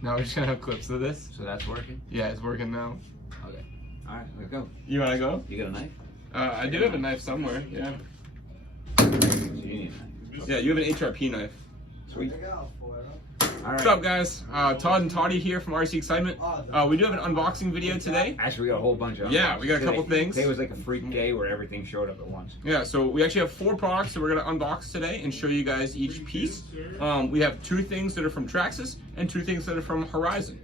Now we're just gonna have clips of this. So that's working? Yeah, it's working now. Okay. Alright, let's go. You wanna go? You got a knife? I do have a knife somewhere, yeah. So you need a knife. Yeah, you have an HRP knife. Sweet. What's up, guys? Todd and Toddie here from RC Excitement. We do have an unboxing video today. Actually, we got a whole bunch of Yeah, we got a couple things. Today was like a freak day where everything showed up at once. Yeah, so we actually have 4 products that we're going to unbox today and show you guys each piece. We have 2 things that are from Traxxas and 2 things that are from Horizon.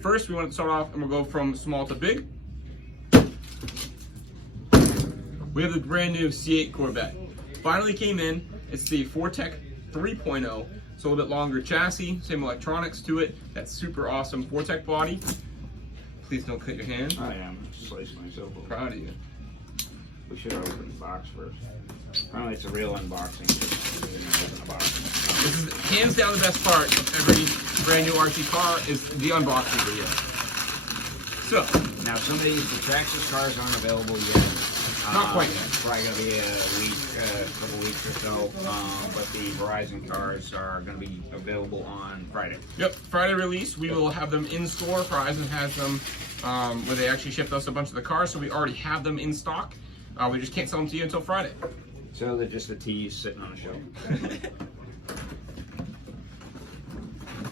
First, we want to start off and we'll go from small to big. We have the brand new C8 Corvette. Finally came in. It's the Fortec 3.0. It's a little bit longer chassis, same electronics to it. That's super awesome Fortec body. Please don't cut your hand. I am. Slice myself open. Proud of you. We should open the box first. Apparently it's a real unboxing. Open the box. This is hands down the best part of every brand new RC car is the unboxing video. So, now some of these, the Traxxas cars aren't available yet. Not quite yet. Probably going to be a week, a couple weeks or so. But the Horizon cars are going to be available on Friday. Yep, Friday release. We will have them in store. Horizon has them where they actually shipped us a bunch of the cars, so we already have them in stock. We just can't sell them to you until Friday. So they're just a tease sitting on a shelf.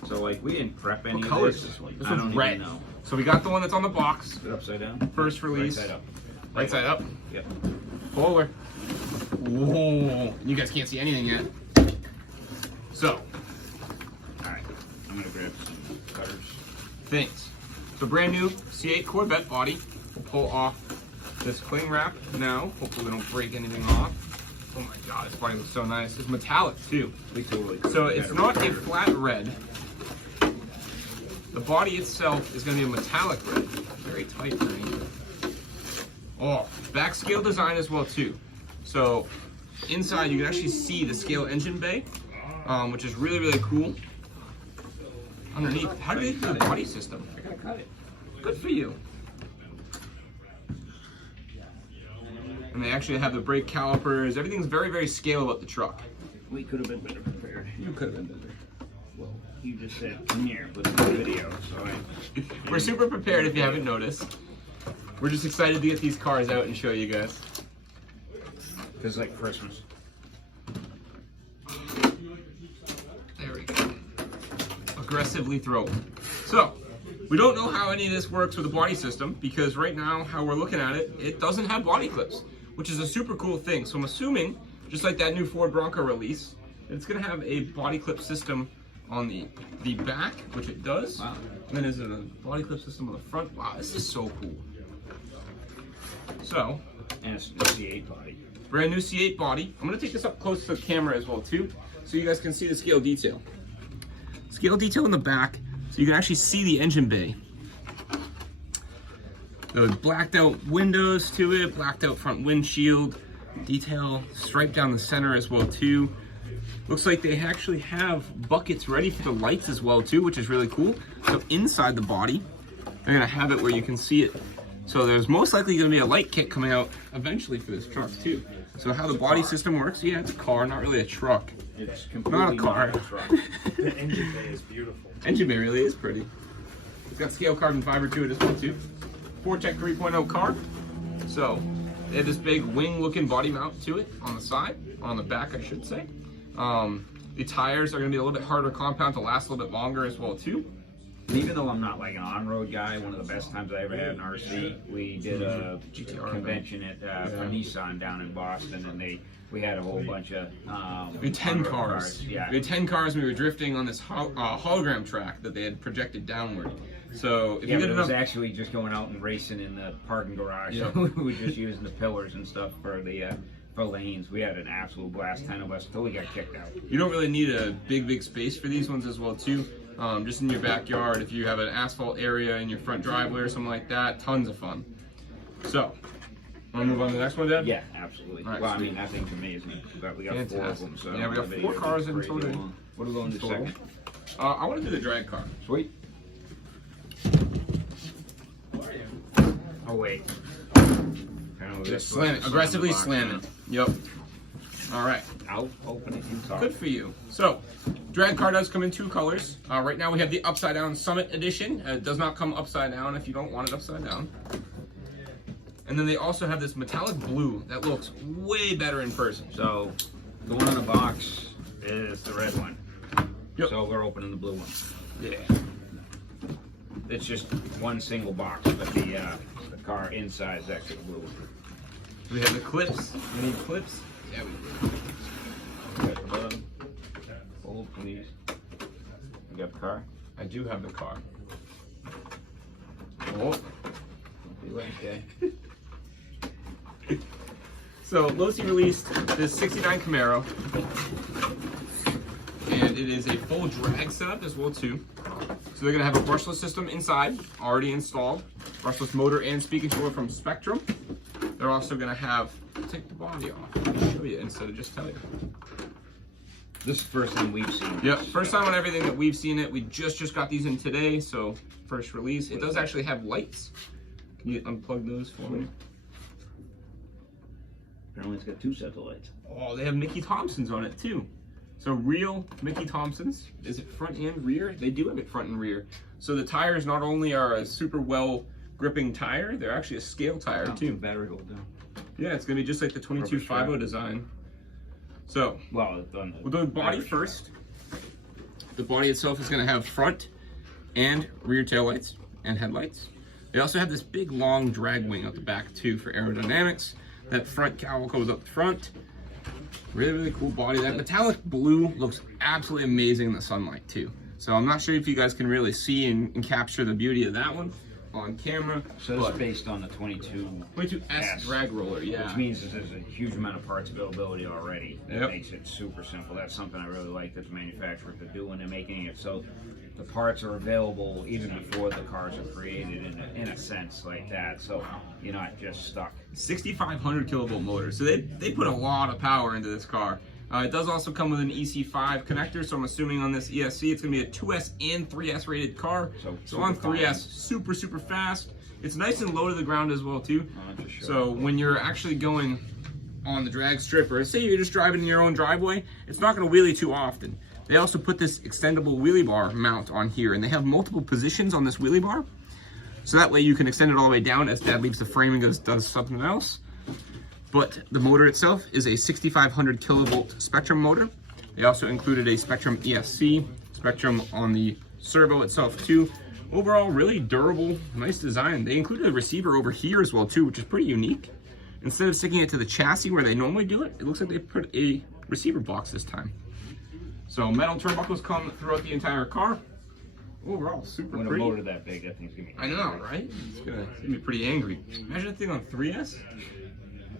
So like we didn't prep any of this. This I don't one's red. even know. So we got the one that's on the box. Is it upside down? First release. Right side up. Right side up. Yep. Forward. Whoa. You guys can't see anything yet. So. Alright. I'm going to grab some cutters. Things. The brand new C8 Corvette body. We'll pull off this cling wrap now. Hopefully we don't break anything off. Oh my god, this body looks so nice. It's metallic too. We totally So it's not a flat red. The body itself is going to be a metallic red. Very tight for me. Oh, back scale design as well too. So inside you can actually see the scale engine bay, which is really, really cool. Underneath, how do they do the body system? I gotta cut it. Good for you. And they actually have the brake calipers. Everything's very, very scale about the truck. We could have been better prepared. You could have been better. Well, you just said, come here, put the video, so We're super prepared if you haven't noticed. We're just excited to get these cars out and show you guys. Feels like Christmas. There we go. Aggressively throw. So, we don't know how any of this works with the body system because right now, how we're looking at it, it doesn't have body clips, which is a super cool thing. So I'm assuming, just like that new Ford Bronco release, it's gonna have a body clip system on the back, which it does. Wow. And then there's a body clip system on the front. Wow, this is so cool. So, And it's the C8 body. brand new C8 body. I'm gonna take this up close to the camera as well too, so you guys can see the scale detail. Scale detail in the back, so you can actually see the engine bay. Those blacked out windows to it, blacked out front windshield, detail striped down the center as well too. Looks like they actually have buckets ready for the lights as well too, which is really cool. So inside the body, they're gonna have it where you can see it. So there's most likely gonna be a light kit coming out eventually for this truck too. So how the body system works, yeah, it's a car, not really a truck. It's completely Not a car. not a truck. The engine bay is beautiful. Engine bay really is pretty. It's got scale carbon fiber to it as well too. Fortec 3.0 car. So they have this big wing looking body mount to it on the side, on the back I should say. The tires are going to be a little bit harder compound to last a little bit longer as well too. Even though I'm not like an on-road guy, one of the best times I ever had an RC, we did a GTR convention at for Nissan down in Boston, and we had a whole bunch of We had 10 on-road cars. Yeah. We had 10 cars and we were drifting on this hologram track that they had projected downward. So if Yeah, you but get it was enough, actually just going out and racing in the parking garage. Yeah. So we were just using the pillars and stuff for the for lanes. We had an absolute blast, 10 of us, until we got kicked out. you don't really need a big space for these ones as well too. Just in your backyard, if you have an asphalt area in your front driveway or something like that, tons of fun. So, want to move on to the next one, Dad? Yeah, absolutely. All right, well, I sweet. mean, that thing's amazing. We got 4 of Fantastic. them. So Yeah, we got the 4 videos cars are in crazy total. long. What are we going to Total. second? I want to do the drag car. Sweet. Oh wait. Just slam it, aggressively slam it. Yep. All right. I'll open it. You talk. Good for you. So, drag car does come in 2 colors. Right now we have the upside down Summit Edition. It does not come upside down if you don't want it upside down. And then they also have this metallic blue that looks way better in person. So, the one in the box is the red one. Yep. So we're opening the blue one. Yeah. It's just one single box, but the car inside is actually blue. We have the clips. We need clips. Yeah, we do. We got the bottom. Hold, please. We got the car. I do have the car. Oh. Don't be like that. So Losi released this 69 Camaro, and it is a full drag setup as well too. So they're gonna have a brushless system inside, already installed, brushless motor and speaking controller from Spectrum. They're also gonna have, take the body off, I'll show you instead of just tell you. This is the first time we've seen it. Yep, first time on everything that we've seen it. We just got these in today, so first release. It does actually have lights. Can you unplug those for me? Apparently it's got 2 sets of lights. Oh, they have Mickey Thompsons on it too. So real Mickey Thompsons. Is it front and rear? They do have it front and rear. So the tires not only are a super well gripping tire, they're actually a scale tire too. Battery hold down. Yeah, it's gonna be just like the 2250 design. So, well, we'll do the body first. The body itself is gonna have front and rear taillights and headlights. They also have this big long drag wing out the back too for aerodynamics. That front cowl goes up front. Really cool body. That metallic blue looks absolutely amazing in the sunlight too. So I'm not sure if you guys can really see and capture the beauty of that one on camera. So it's based on the 22S drag roller, yeah. Which means that there's a huge amount of parts availability already. That Yep. makes it super simple. That's something I really like that the manufacturers are doing. They're making it so the parts are available even before the cars are created in a sense like that. So you're not just stuck. 6,500 kilovolt motor. So they put a lot of power into this car. It does also come with an EC5 connector, so I'm assuming on this ESC it's going to be a 2S and 3S rated car. So on 3S, super fast. It's nice and low to the ground as well too. For sure. So when you're actually going on the drag strip, or say you're just driving in your own driveway, it's not going to wheelie too often. They also put this extendable wheelie bar mount on here, and they have multiple positions on this wheelie bar. So that way you can extend it all the way down as Dad leaves the frame and does something else. But the motor itself is a 6,500 kilovolt Spectrum motor. They also included a Spectrum ESC, Spectrum on the servo itself too. Overall, really durable, nice design. They included a receiver over here as well too, which is pretty unique. Instead of sticking it to the chassis where they normally do it, it looks like they put a receiver box this time. So metal turnbuckles come throughout the entire car. Overall, super when pretty. a motor that big, that thing's gonna be. I know, right? It's gonna be pretty angry. Imagine that thing on 3S.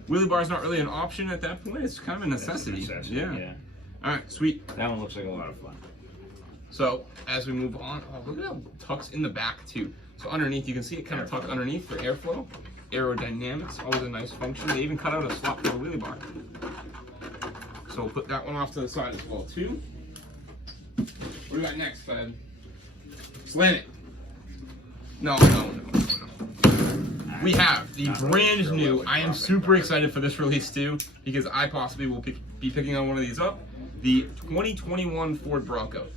Wheelie bar is not really an option at that point. It's kind of a necessity. Yeah. All right, sweet. That one looks like a lot of fun. So as we move on, oh, look at how it tucks in the back too. So underneath, you can see it kind of tuck underneath for airflow. Aerodynamics, always a nice function. They even cut out a slot for the wheelie bar. So we'll put that one off to the side as well too. What do we got next, bud? Slam it. No. We have the brand new, I am super excited for this release too, because I possibly will be picking on one of these up, the 2021 Ford Bronco.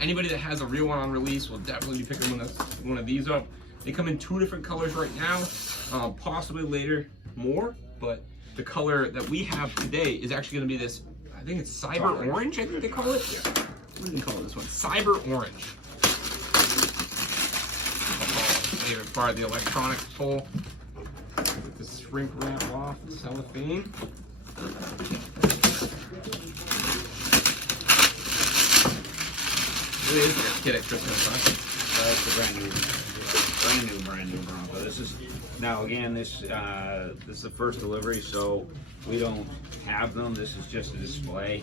Anybody that has a real one on release will definitely be picking one of these up. They come in 2 different colors right now, possibly later more, but the color that we have today is actually going to be this, I think it's Cyber Orange, I think they call it. What do they call this one? Cyber Orange. Favorite part, the electronic pull. Get the shrink wrap off, the cellophane. Really is like a kid at Christmas, huh? That's the brand new Bronco. This is now again. This is the first delivery, so we don't have them. This is just a display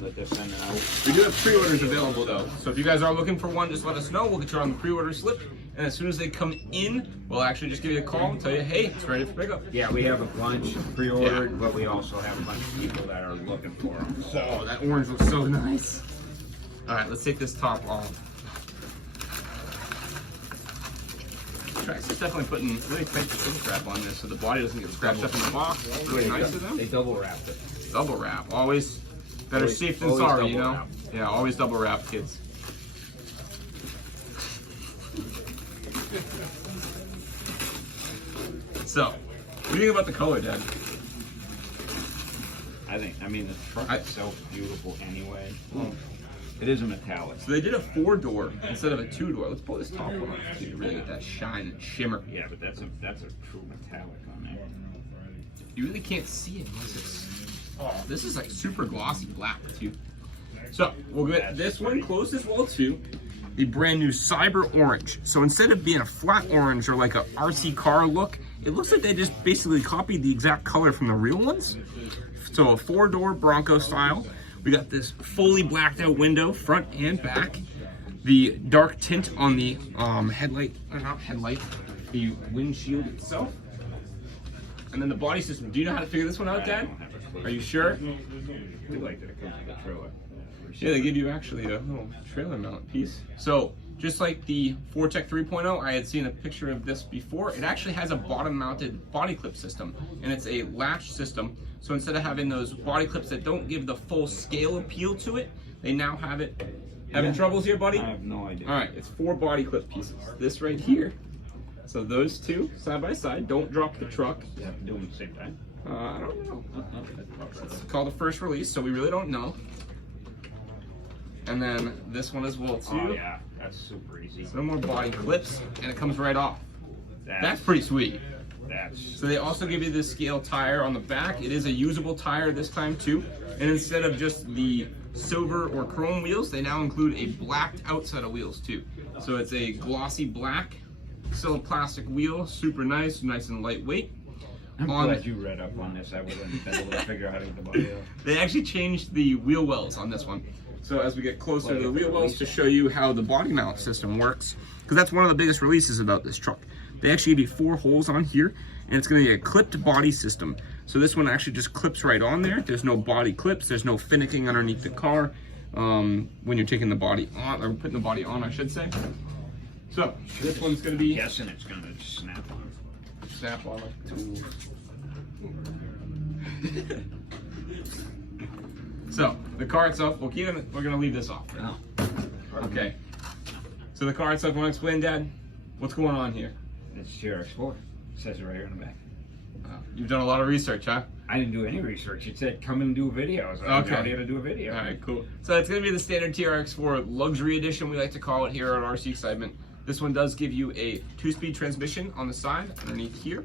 that they're sending out. We do have pre-orders available though, so if you guys are looking for one, just let us know. We'll get you on the pre-order slip, and as soon as they come in, we'll actually just give you a call and tell you, hey, it's ready for pickup. Yeah, we have a bunch pre-ordered, but we also have a bunch of people that are looking for them. So that orange looks so nice. All right, let's take this top off. Traxxas is definitely putting really tight shrink wrap on this so the body doesn't get scratched up in the box. Really nice of them. They double wrapped it. Double wrap. Always better Always- safe than always sorry, you double know? wrap. Yeah, always double wrap, kids. So, what do you think about the color, Dad? I mean, the truck itself is beautiful anyway. Oh. It is a metallic. So they did a 4-door instead of a 2-door. Let's pull this top one off too to really get that shine and shimmer. Yeah, but that's a true metallic on there. You really can't see it unless it's. Oh, this is like super glossy black too. So we'll get this one close as well too. The brand new Cyber Orange. So instead of being a flat orange or like a RC car look, it looks like they just basically copied the exact color from the real ones. So a 4-door Bronco style. We got this fully blacked out window, front and back. The dark tint on the headlight, or not headlight, the windshield itself. And then the body system. Do you know how to figure this one out, Dad? Are you sure? I like that it comes with a trailer. Yeah, they give you actually a little trailer mount piece. So just like the Fortec 3.0, I had seen a picture of this before. It actually has a bottom mounted body clip system, and it's a latch system. So instead of having those body clips that don't give the full scale appeal to it, they now have it. Having troubles here, buddy? I have no idea. All right, it's 4 body clip pieces. This right here. So those two side by side. Don't drop the truck. You have to do them at the same time. I don't know. It's called a first release, so we really don't know. And then this one as well too. Oh yeah, that's super easy. No more body clips, and it comes right off. That's pretty sweet. So they also give you this scale tire on the back. It is a usable tire this time too. And instead of just the silver or chrome wheels, they now include a blacked out set of wheels too. So it's a glossy black, still a plastic wheel, super nice and lightweight. I'm glad you read up on this. I wouldn't been able to figure out how to get the body off. They actually changed the wheel wells on this one. So as we get closer to the wheel wells to show you how the body mount system works, because that's one of the biggest releases about this truck. They actually give you 4 holes on here, and it's going to be a clipped body system. So this one actually just clips right on there. There's no body clips. There's no finicking underneath the car when you're taking the body on, or putting the body on, I should say. So this one's going to be Guessing it's going to snap on. snap on like tools. So the car itself, we're gonna leave this off. No. Okay. So the car itself, want to explain, Dad? What's going on here? It's TRX4. It says it right here in the back. You've done a lot of research, huh? I didn't do any research. It said come and do a video. So I Okay. had to do a video. All right, cool. So it's gonna be the standard TRX4 luxury edition, we like to call it here at RC Excitement. This one does give you a 2-speed transmission on the side underneath here.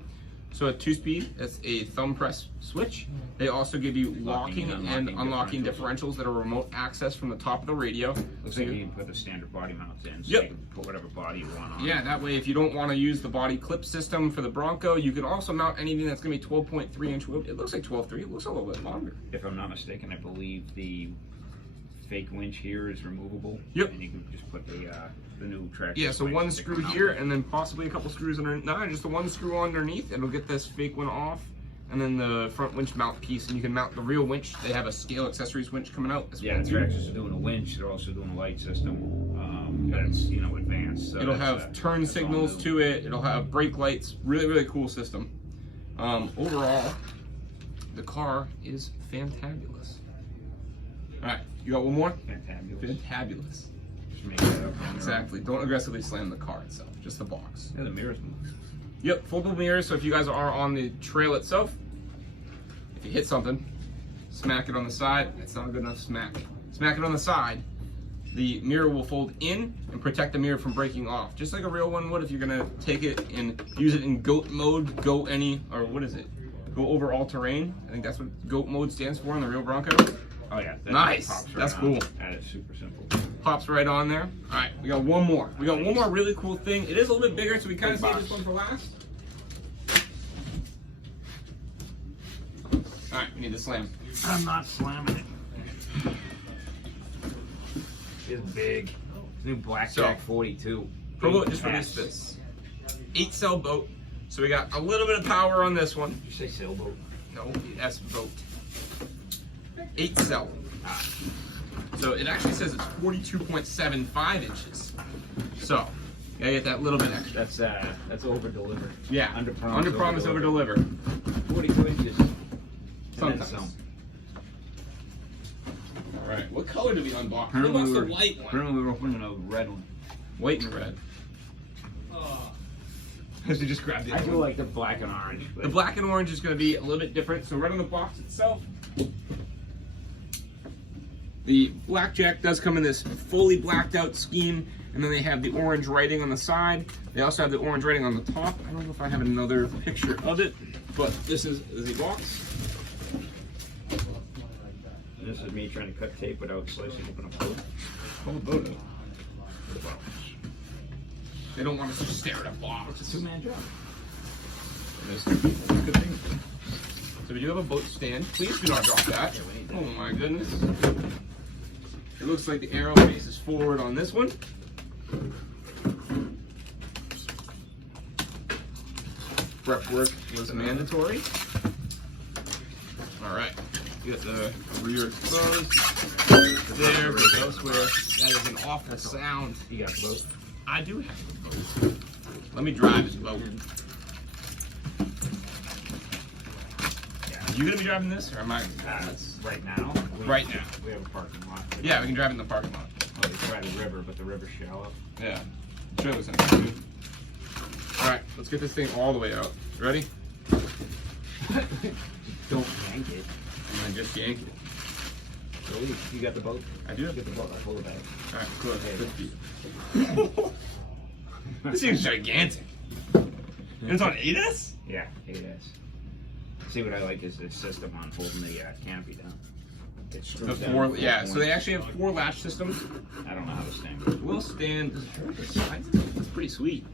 So a 2-speed, that's a thumb press switch. They also give you locking and unlocking differentials that are remote access from the top of the radio. Looks like you can put the standard body mounts in, so Yep. you can put whatever body you want on. Yeah, that way if you don't want to use the body clip system for the Bronco, you can also mount anything that's going to be 12.3 inch wheel. It looks like 12.3, it looks a little bit longer. If I'm not mistaken, I believe the fake winch here is removable. Yep. And you can just put the new Traxxas. Yeah, so winch one and stick screw them out. here and then possibly a couple screws underneath. No, just the one screw underneath. It'll get this fake one off. And then the front winch mount piece, and you can mount the real winch. They have a scale accessories winch coming out as Yeah, well. Traxxas is doing a winch. They're also doing a light system that's, you know, advanced. So It'll that's, have turn that's all signals new. to it. It'll have brake lights. Really, really cool system. Overall, the car is fantabulous. All right, you got one more? Fantabulous. Fantabulous. Just make it up. Exactly. Don't aggressively slam the car itself, just the box. Yeah, the mirrors move. Yep, foldable mirrors. So if you guys are on the trail itself, if you hit something, smack it on the side. It's not a good enough smack. Smack it on the side. The mirror will fold in and protect the mirror from breaking off, just like a real one would if you're gonna take it and use it in GOAT mode. Go over all terrain. I think that's what GOAT mode stands for in the real Bronco. Oh yeah. That Nice. pops right That's on. cool. That is super simple. Pops right on there. All right, we got one more. We got one more really cool thing. It is a little bit bigger, so we kind of saved this one for last. All right, we need to slam. I'm not slamming it. It's big. It's new Blackjack 42. Pro Boat Big just ass. released this 8-cell boat. So we got a little bit of power on this one. Did you say sailboat? No, S boat. 8-cell. So it actually says it's 42.75 inches. So Gotta get that little bit extra. That's over delivered. Yeah. Under promise, over deliver. 42 inches. And then Sometimes. some. All right. What color did we unbox? Who Apparently wants we the were- white one? Apparently we were opening a red one. White and red. Because you just grabbed the I other do one. like the black and orange. But The black and orange is going to be a little bit different. So right on the box itself, the Blackjack does come in this fully blacked out scheme, and then they have the orange writing on the side. They also have the orange writing on the top. I don't know if I have another picture of it, but this is the box. This is me trying to cut tape without slicing open a boat. Pull the boat out. They don't want us to stare at a box. It's a two-man job. That's a good thing. So we do have a boat stand. Please do not drop that. Yeah, we need that. Oh my goodness. It looks like the arrow faces forward on this one. Prep work was mandatory. All right. Get the rear exposed. There, goes elsewhere. That is an awful sound. You got the boat? I do have the boat. Let me drive this boat. Are you gonna be driving this, or am I? Right now? Right now. We have a parking lot. Yeah, we can drive in the parking lot. Oh, it's by the river, but the river's shallow. Yeah. Show us something. All right, let's get this thing all the way out. Ready? Don't yank it. I'm gonna just yank it. So you got the boat? I do have Get the boat. I'll pull it back. All right, cool. Okay. Good feet. This thing's gigantic. And it's on 8S? Yeah, 8S. See, what I like is this system on holding the canopy down. It The screws down. four, 4 yeah. So they points. actually have 4 latch systems. I don't know how to stand it. Will stand. Does it hurt the sides? It's pretty sweet.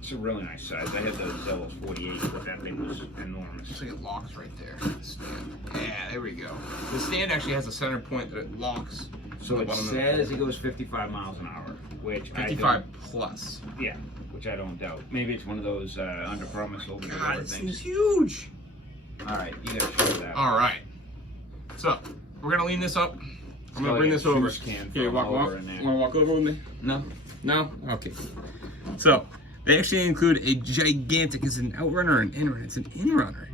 It's a really nice size. I had the Zelos 48, but that thing was enormous. Looks like it locks right there. The stand. Yeah, there we go. The stand actually has a center point that it locks. So on it the bottom of the says pole. it goes 55 miles an hour, which 55 plus. I don't, yeah, which I don't doubt. Maybe it's one of those under promise over God, deliver this things. thing's huge. All right, you gotta show that. All right. So we're gonna lean this up. I'm gonna bring this over. Here, walk over in there. wanna walk over with me? No. No? Okay. So they actually include a gigantic, is it an outrunner or an inrunner? It's an inrunner.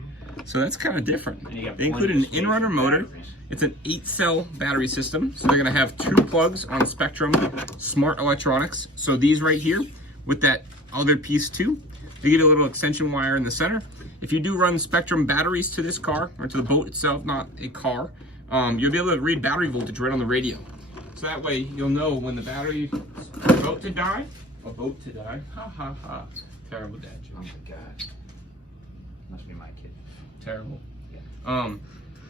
So that's kind of different. And you got They include an plenty of space inrunner for motor. batteries. It's an 8-cell battery system. So they're gonna have 2 plugs on Spectrum Smart Electronics. So these right here with that other piece too, they give you a little extension wire in the center. If you do run Spectrum batteries to this car, or to the boat itself, not a car, you'll be able to read battery voltage right on the radio. So that way you'll know when the battery is about to die. About to die. Ha ha ha. Terrible dad Oh joke. my god. Must be my kid. Terrible. Yeah. When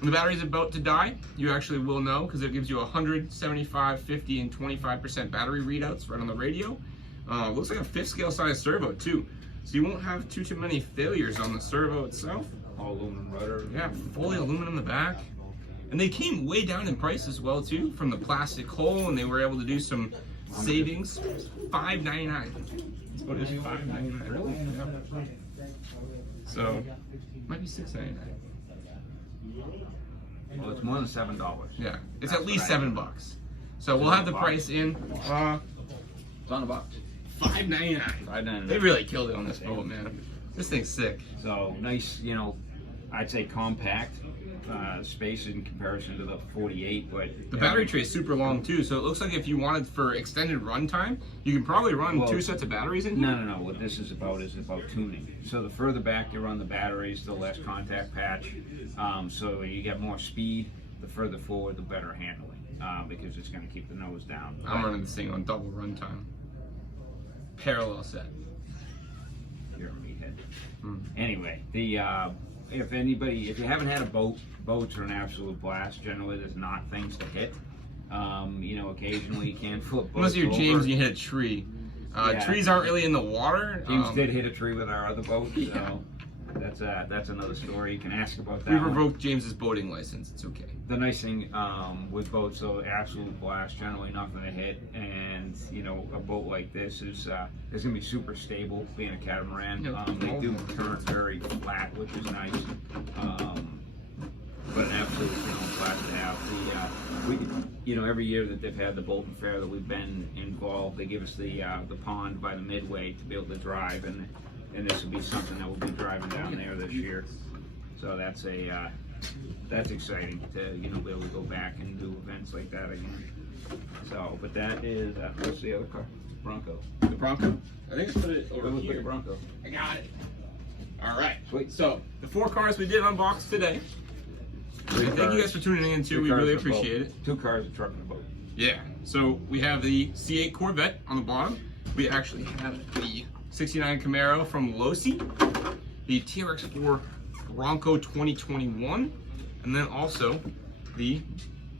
the battery's about to die, you actually will know because it gives you 100, 75, 50, and 25% battery readouts right on the radio. Looks like a 5th scale size servo too. So you won't have too many failures on the servo itself. All aluminum rudder. Yeah, fully aluminum in the back. And they came way down in price as well too, from the plastic hull, and they were able to do some savings. $5.99. That's what it is, $5.99. Really? Yeah. So, might be $6.99. Well, it's more than $7. Yeah, it's That's at least what I $7. So we'll have the price in. It's on the box. $5.99. $5.99. They really killed it on this boat, man. This thing's sick. So nice, you know, I'd say compact space in comparison to the 48, but The battery tray is super long too, so it looks like if you wanted for extended run time, you can probably run Well, 2 sets of batteries in here. No. What this is about tuning. So the further back you run the batteries, the less contact patch. So you get more speed. The further forward, the better handling, because it's going to keep the nose down. I'm running this thing on double run time. Parallel set. You're a meathead. Mm. Anyway, the if you haven't had a boat, boats are an absolute blast. Generally, there's not things to hit. You know, occasionally you can flip boats Unless you're over. James and you hit a tree. Yeah. Trees aren't really in the water. James did hit a tree with our other boat, so Yeah. that's another story. You can ask about that. We one. revoked James's boating license. It's okay. The nice thing with boats, though, absolute blast. Generally nothing to hit, and you know, a boat like this is gonna be super stable, being a catamaran. Yeah. They do turn very flat, which is nice. but an absolute, blast to have. Every year that they've had the Bolton Fair that we've been involved, they give us the pond by the Midway to be able to drive, and this will be something that we'll be driving down there this year. So that's exciting to be able to go back and do events like that again. So, but that is what's the other car? Bronco. The Bronco? I think I put it over Look here. at the Bronco. I got it. All right. Sweet. So the 4 cars we did unbox today. Thank you guys for tuning in too. We really appreciate it. 2 cars, a truck, and a boat. Yeah. So we have the C8 Corvette on the bottom. We actually have the 69 Camaro from Losi, the TRX4 Bronco 2021, and then also the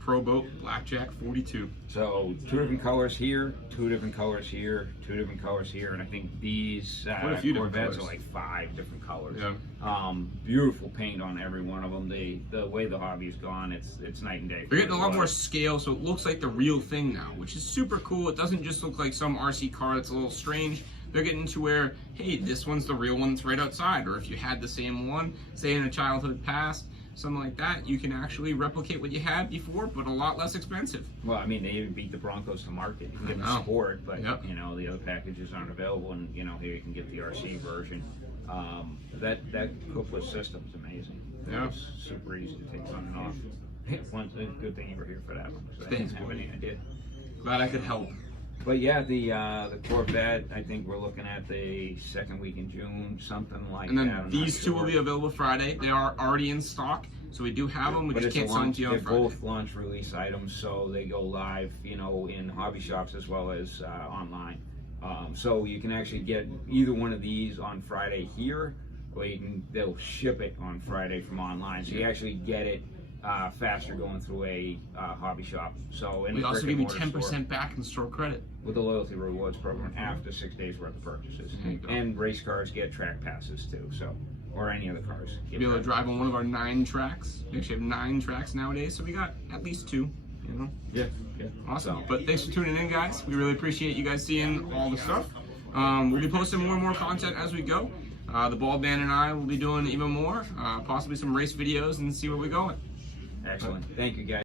Boat Blackjack 42. So 2 different colors here, 2 different colors here, 2 different colors here, and I think these Corvettes are like 5 different colors. Yeah. Beautiful paint on every one of them. The way the hobby's gone, it's night and day. We're getting a lot more scale, so it looks like the real thing now, which is super cool. It doesn't just look like some RC car that's a little strange. They're getting to where, hey, this one's the real one that's right outside, or if you had the same one, say in a childhood past, something like that, you can actually replicate what you had before, but a lot less expensive. Well, I mean, they even beat the Broncos to market. You can get the Sport, but the other packages aren't available, and here you can get the RC version. That cookless system's amazing. Yeah, it's super easy to take on and off. It's a good thing you were here for that one, because I didn't have any idea. Glad I could help. But yeah, the Corvette, I think we're looking at the 2nd week in June, something like that. And then these 2 will be available Friday. They are already in stock, so we do have them. We just can't sell them to you on Friday. They're both launch release items, so they go live, in hobby shops as well as online. So you can actually get either one of these on Friday here, or they'll ship it on Friday from online. So you actually get it faster going through a hobby shop. So we also give you 10% back in store credit with the loyalty rewards program after 6 days worth of purchases. And race cars get track passes too. So, or any other cars. You'll be able to drive on one of our 9 tracks. We actually have 9 tracks nowadays, so we got at least 2. Yeah. Awesome. So, but thanks for tuning in, guys. We really appreciate you guys seeing all the stuff. We'll be posting more and more content as we go. The ball band and I will be doing even more, possibly some race videos, and see where we go. Excellent. Thank you, guys.